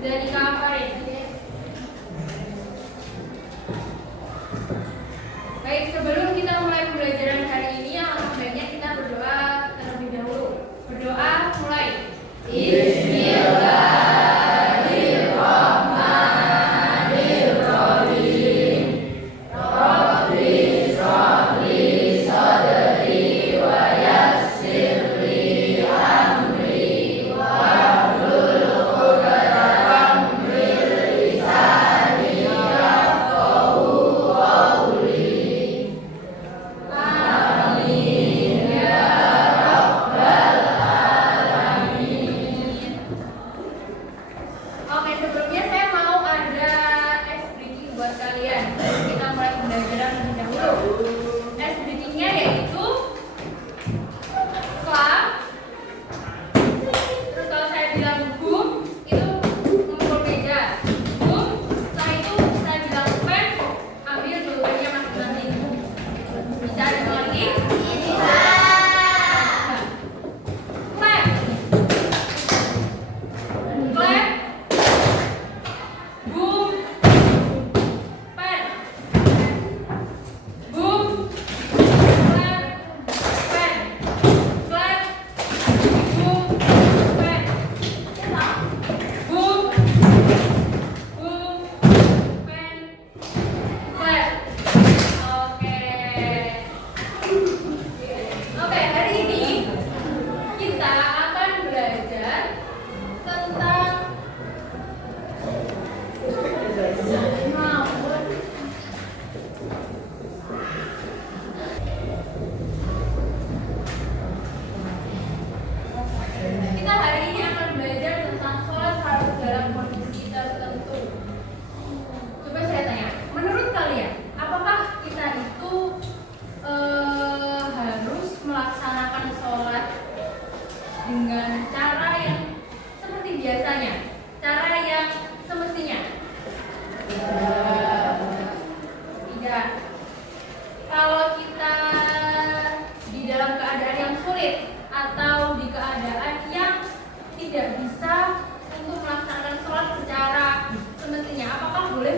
Zanika Farid. Baik, sebelum kita mulai pembelajaran hari ini, alangkah baiknya kita berdoa terlebih dahulu. Berdoa mulai. Bismillahirrahmanirrahim. Rabbi shrah li sadri wa yassir li amri wahlul 'uqdatam min lisani yafqahu qawli. Amin ya rabbal alamin. Oke, sebelumnya saya mau ada ice breaking buat kalian. Kita mulai pembelajaran lebih dahulu. Ice breakingnya yaitu clap. Terus kalau saya bilang boom, itu ngumpul meja. Boom. Setelah itu saya bilang pen, ambil jawabannya masing-masing. Bisa dengar lagi? Bisa. Clap. Clap. Boom. Pen. Boom. Clap. Pen. Clap. Boom. Pen. Boom. Boom. Pen. Clap. Oke, hari ini kita akan belajar tentang kita hari ini akan belajar tentang sholat fardu dalam kondisi tertentu. Coba saya tanya, menurut kalian, apakah kita itu harus melaksanakan sholat dengan cara yang seperti biasanya, cara yang semestinya? Tidak. Kalau kita di dalam keadaan yang sulit atau di keadaan yang tidak bisa untuk melaksanakan sholat secara semestinya, apakah boleh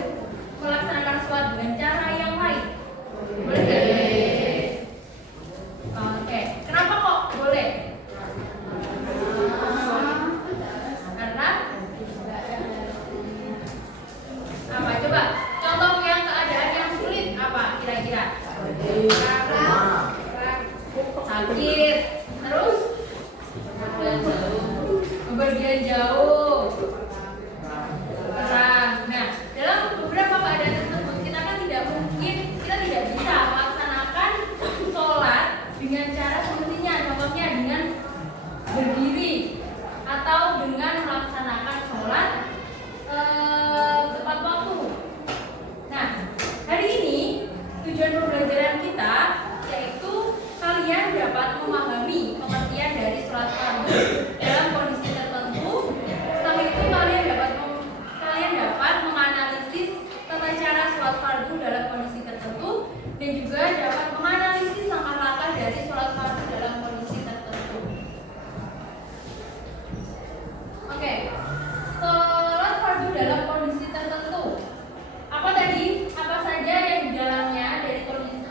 melaksanakan sholat dengan cara yang lain? Boleh nggak? Oke, kenapa kok boleh? Karena apa? Coba contoh yang keadaan yang sulit apa kira-kira? Sakit, terus bepergian jauh, perang. Nah, dalam beberapa keadaan tersebut kita kan tidak bisa melaksanakan sholat dengan cara semestinya. Contohnya dengan berdiri atau dengan melaksanakan sholat tepat waktu. Nah, hari ini tujuan pembelajaran kita yaitu kalian dapat memahami pengertian dari sholat fardu dalam kondisi tertentu. Setelah itu kalian dapat menganalisis tata cara sholat fardu dalam kondisi tertentu dan juga dapat menganalisis langkah-langkah dari sholat fardu dalam kondisi tertentu. Oke, sholat fardu dalam kondisi tertentu. Apa tadi? Apa saja yang di dalamnya dari kondisi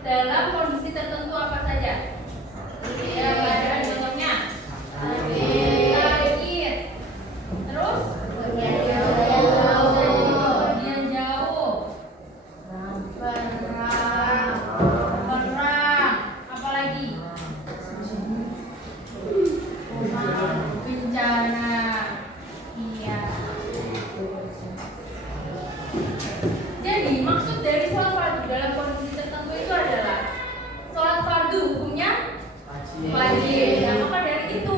dalam kondisi tertentu apa saja? Ya, keadaan contohnya. Sakit. Terus? Pergian jauh. Perang. Apa lagi? Bencana. Iya. Jadi maksud dari sholat fardu dalam kondisi tertentu itu adalah sholat fardu hukumnya wajib. Nah, maka dari itu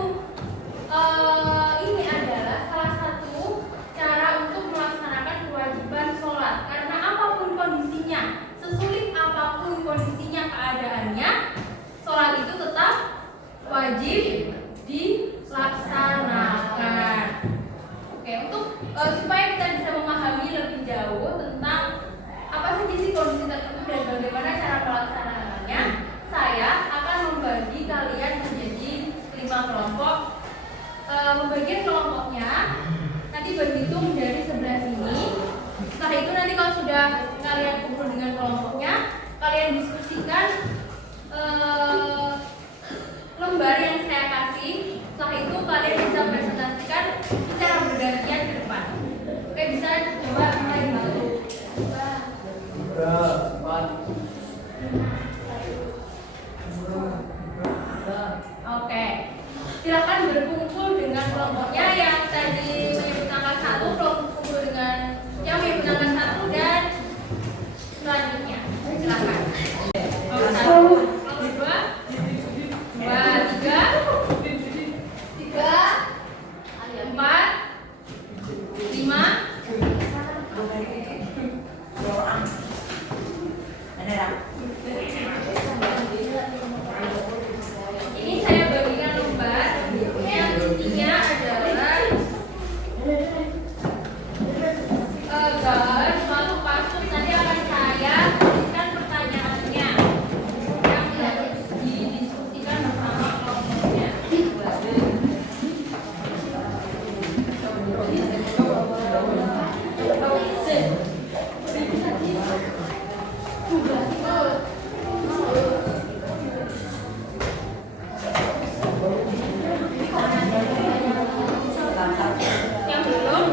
ini adalah salah satu cara untuk melaksanakan kewajiban sholat. Karena apapun kondisinya, sesulit apapun kondisinya keadaannya, sholat itu tetap wajib dilaksanakan. Oke, untuk supaya kita bisa memahami lebih jauh tentang apa sih kondisi tertentu dan bagaimana cara melaksanakannya, saya akan membagi kalian menjadi 5 kelompok. Pembagian kelompoknya nanti berhitung sudah kalian kumpul dengan kelompoknya, kalian diskusikan lembar yang saya kasih. Setelah itu kalian bisa presentasikan secara bergantian ke depan. Oke, bisa coba mulai dulu. Oke, silakan berkumpul dengan kelompoknya yang tadi menyebut angka 1, berkumpul dengan yang menyebut angka 1 dan selanjutnya. Silakan. Kelompok 1, kelompok 2, 3, 4, 5. Ini saya bagikan lembar yang intinya adalah gambar suatu kasus. Nanti akan saya berikan pertanyaannya yang didiskusikan bersama kelompoknya. Yang belum?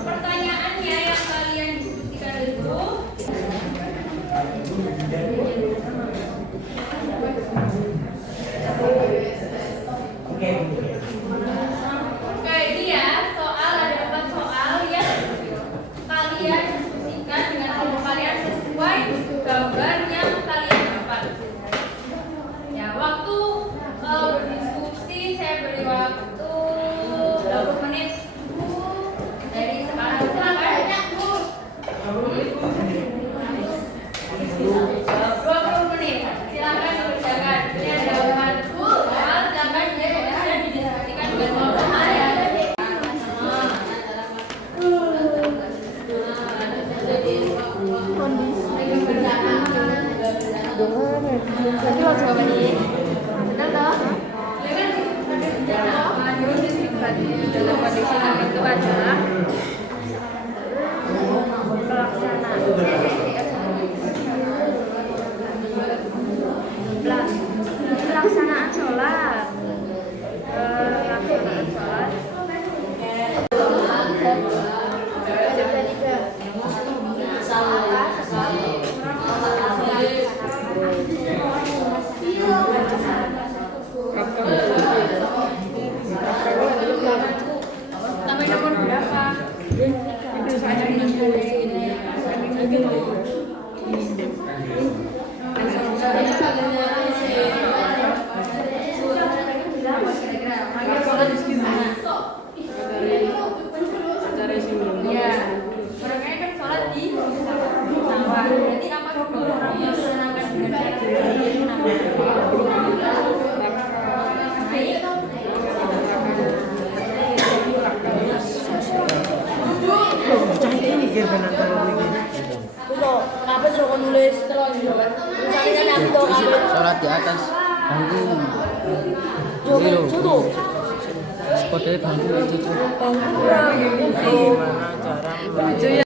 Pertanyaannya yang kalian diskusikan itu oke, ini ya soal, ada 4 soal yang kalian diskusikan dengan kelompok kalian sesuai gambar yang kalian dapat. Ya, waktu berdiskusi saya beri waktu 20 menit dari sekarang. Silakan. 20 menit. Silakan dikerjakan. Ini ada 4 soal, silakan bisa didiskusikan dengan kelompok kalian. Nanti lo jawabannya benar toh? Dalam kondisi itu adalah pelaksanaan sholat. Sampai nomor berapa? Ya, orangnya kan sholat di sawah. Berarti apa dulu orang yang menyenangkan dengan sholat di atas bangku ini loh sepeda bangku itu gimana cara dari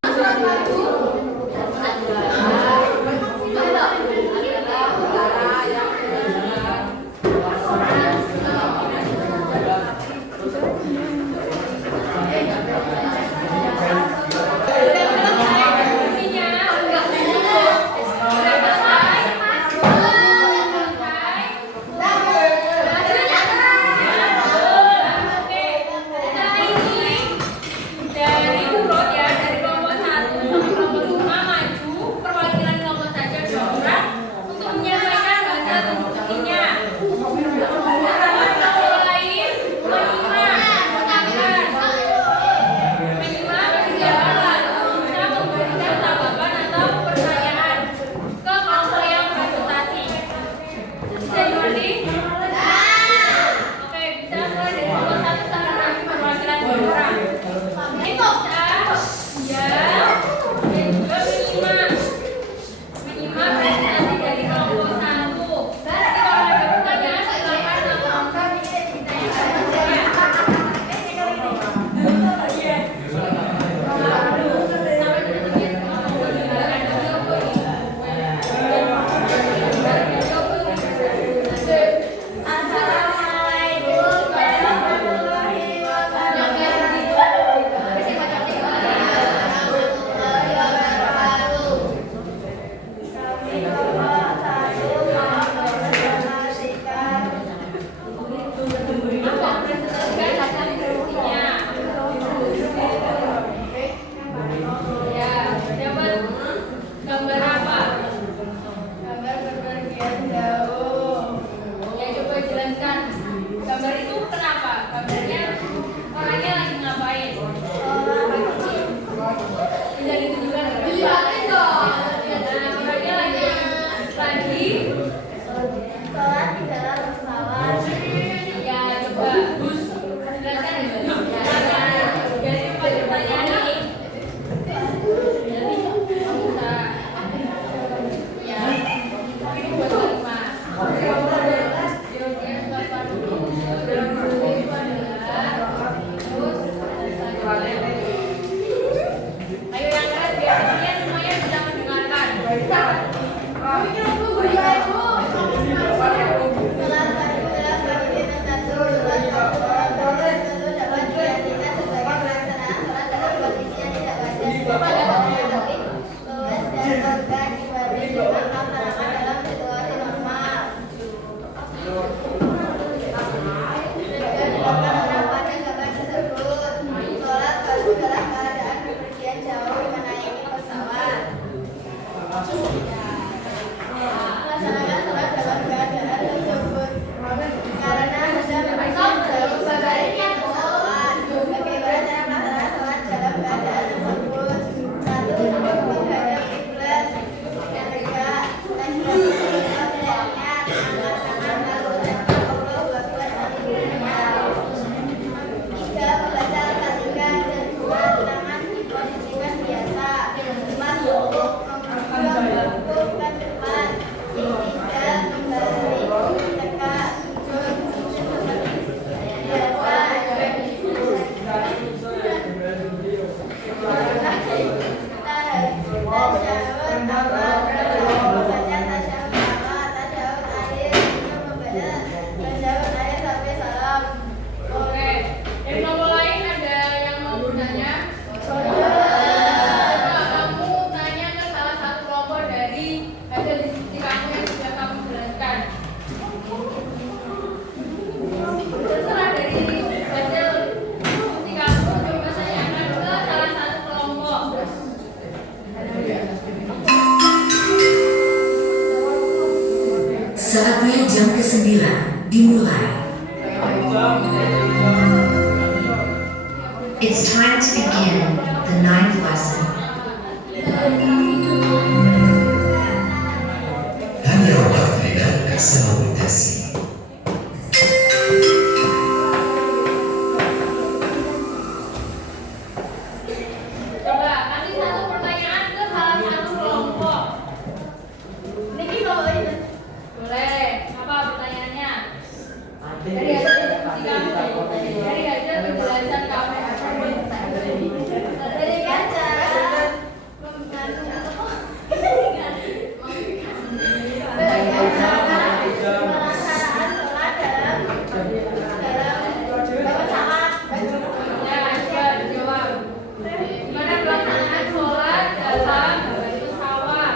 9 dimulai. It's time to begin the 9th lesson. Hanya waktu dan akselerasi. Coba kasih satu pertanyaan ke salah satu kelompok. Niki kalau ini boleh. Apa pertanyaannya? Dari hasil diskusi kamu, dari hasil penjelasan kamu. Dari kaca. Gimana pelaksanaan sholat dalam pesawat?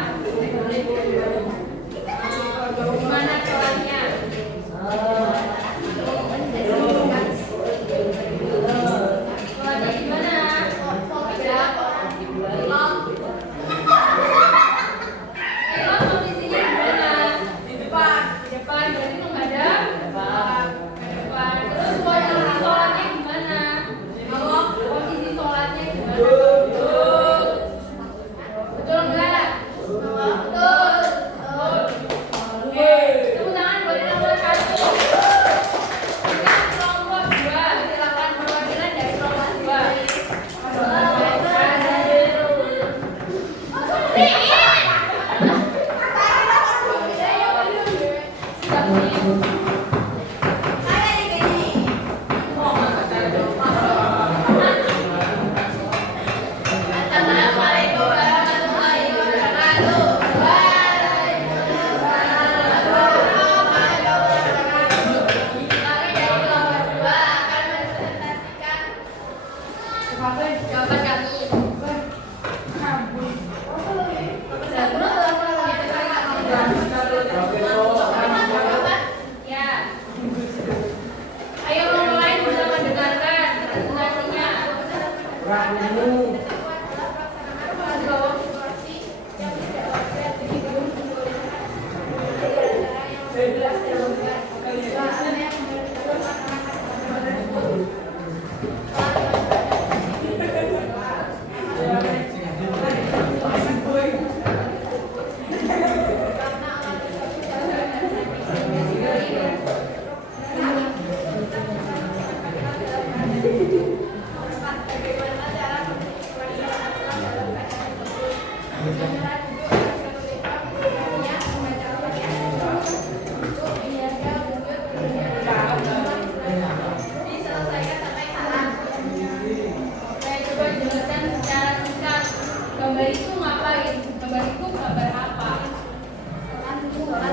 Gimana sholatnya? Sholatnya gimana? Posisinya gimana? Di depan. Di depan berarti menghadap ke depan. Terus posisi sholatnya gimana? Posisi sholatnya gimana? Betul enggak? Betul. Oke. Tepuk tangan buat nomor 1. Sekarang kelompok 2. Silakan perwakilan dari kelompok 2. Jawaban kami. Ya. Ayo mulai bisa mendengarkan presentasinya. Saya coba jelaskan secara singkat. Gambar itu ngapain? Gambar itu gambar apa? Sholat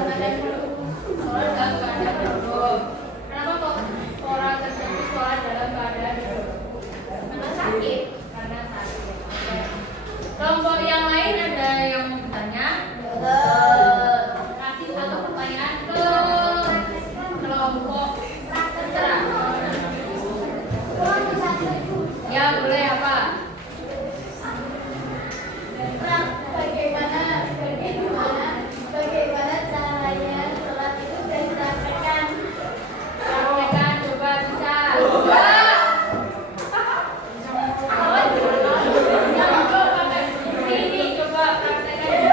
dalam keadaan duduk. Kenapa kok orang tersebut sholat dalam keadaan duduk? Karena sakit. Karena sakit. Oke. Kelompok yang lain ada yang mau bertanya? Kasih satu pertanyaan ke kelompok terserah. Ya boleh apa? Bagaimana caranya sholat itu dipraktekkan? Praktekan coba bisa. Sini coba praktekan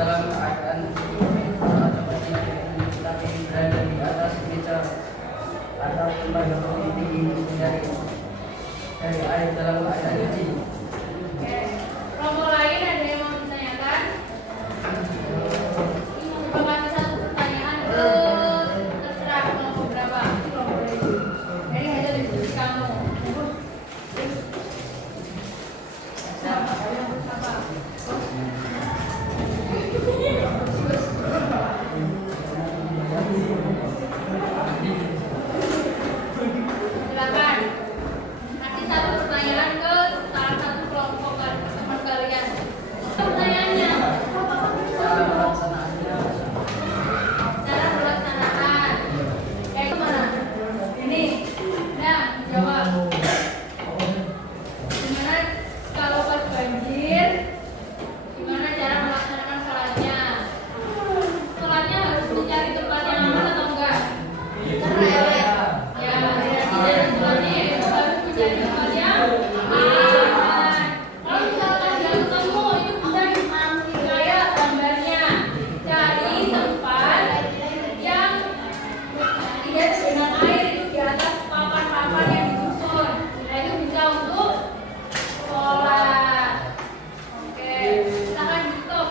dalam keadaan seperti tapi berada di atas meja atau lembaga tinggi dari air dalam keadaan suci. Oke. Kelompok lain ada yang mau ditanyakan? Coba kasih satu pertanyaan ke terserah kelompok berapa? Ini hanya diskusi kamu. Apa? Silakan. Kasih satu pertanyaan ke salah satu kelompok teman kalian. Pertanyaannya, Cara pelaksanaannya cara pelaksanaan. Kayak gimana? Ini. Nah, jawab. Gimana kalau pas banjir? Gimana cara melaksanakan sholatnya? Sholatnya harus mencari tempat yang aman atau enggak? Ya, berarti dari sholatnya itu harus mencari tempat yang aman. Kalau misalkan nggak ketemu, itu bisa diambil kayak gambarnya. Cari tempat yang tidak tergenang air itu di atas papan-papan yang disusun. Nah, itu bisa untuk sholat. Oke, silakan di stop.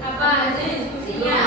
Apa diskusinya?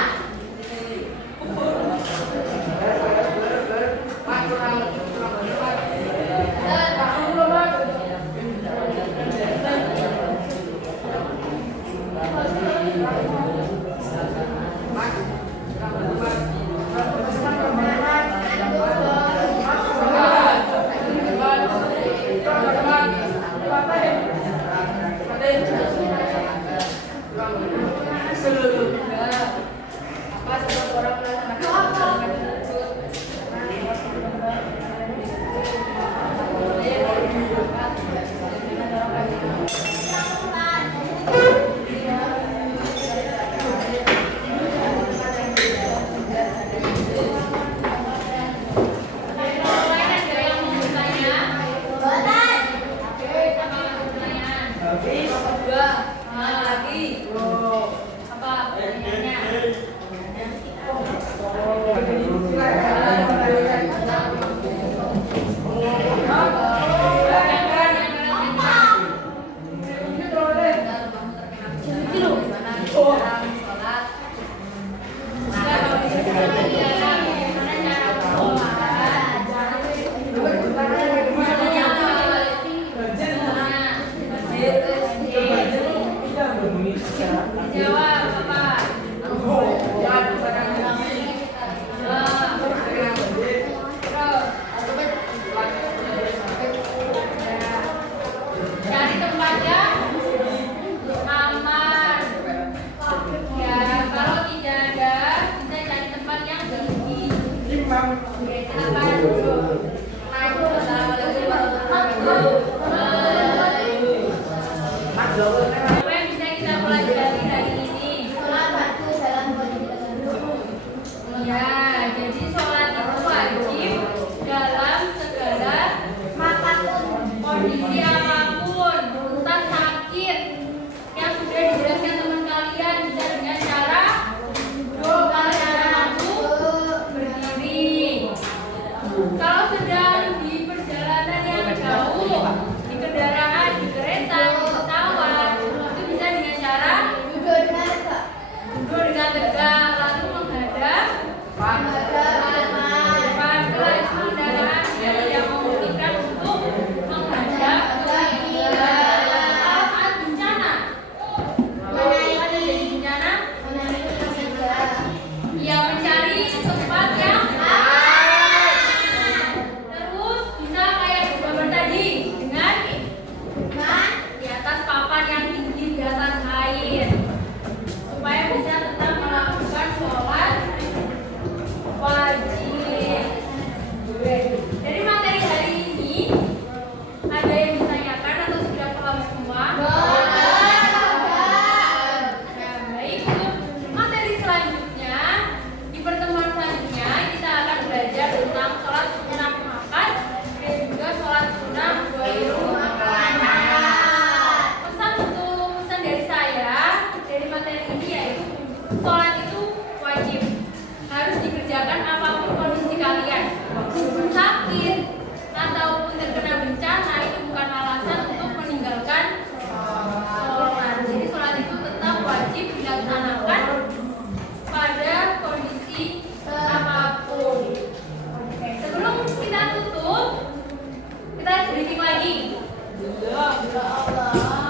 secara Allah.